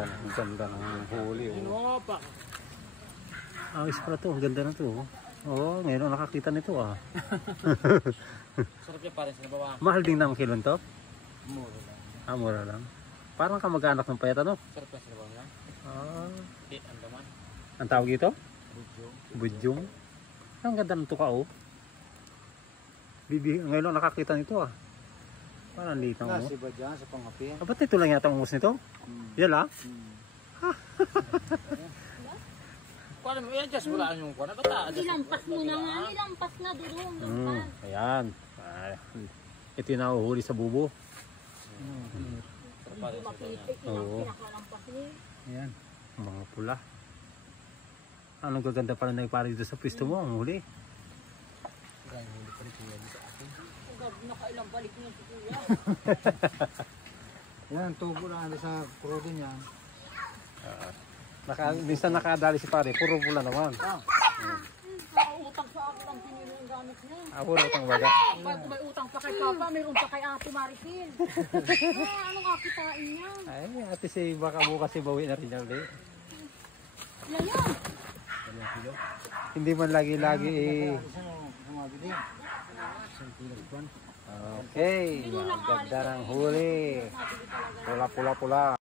Ang ganda ng huli. Oo pa. Ayos pala to. Ang ganda na to. Oo, ngayon nakakita nito ah. Sarap niya pa rin sa nabawa. Mahal din ng kilon to? Mura lang. Ah, mura lang. Parang kamag-anak ng payat ano? Sarap niya sa nabawa niya. Ah. Ang laman. Ang tawag dito? Budyong. Budyong. Ang ganda ng tuka oh. Ngayon lang nakakita nito ah. Parang liit ang Kasi ba dyan sa pangapin? Ah, ba't ito lang yata ang umus nito? Yan lang? Paano mo yan? Just wala yung kuwan. Nilampas mo na nga. Nilampas na doon. Ayan. Ito yung nahuhuli sa bubo. Sarap pa rin sa nabawa. Oo. Pinakalampas niya. Ayan. Mga pula. Anong gaganda pala na ipari dito sa pwesto mo? Ang huli. Huli pa rin siya sa akin. Nakailang balik niya si Kuya. Yan, tubo lang sa krudo niya. Minsan nakadali si pare. Puro pula naman. Nakautang sa akin ang pinili yung gamit niya. Puro utang baga. May utang pa kay Papa, mayroon pa kay Ate Maricel. Anong akitain niya? Ay, ate si baka bukas si bawi na rin niya ulit. Yan yan. Hindi man lagi-lagi eh. Okay, ang ganda ng huli. Pula-pula-pula.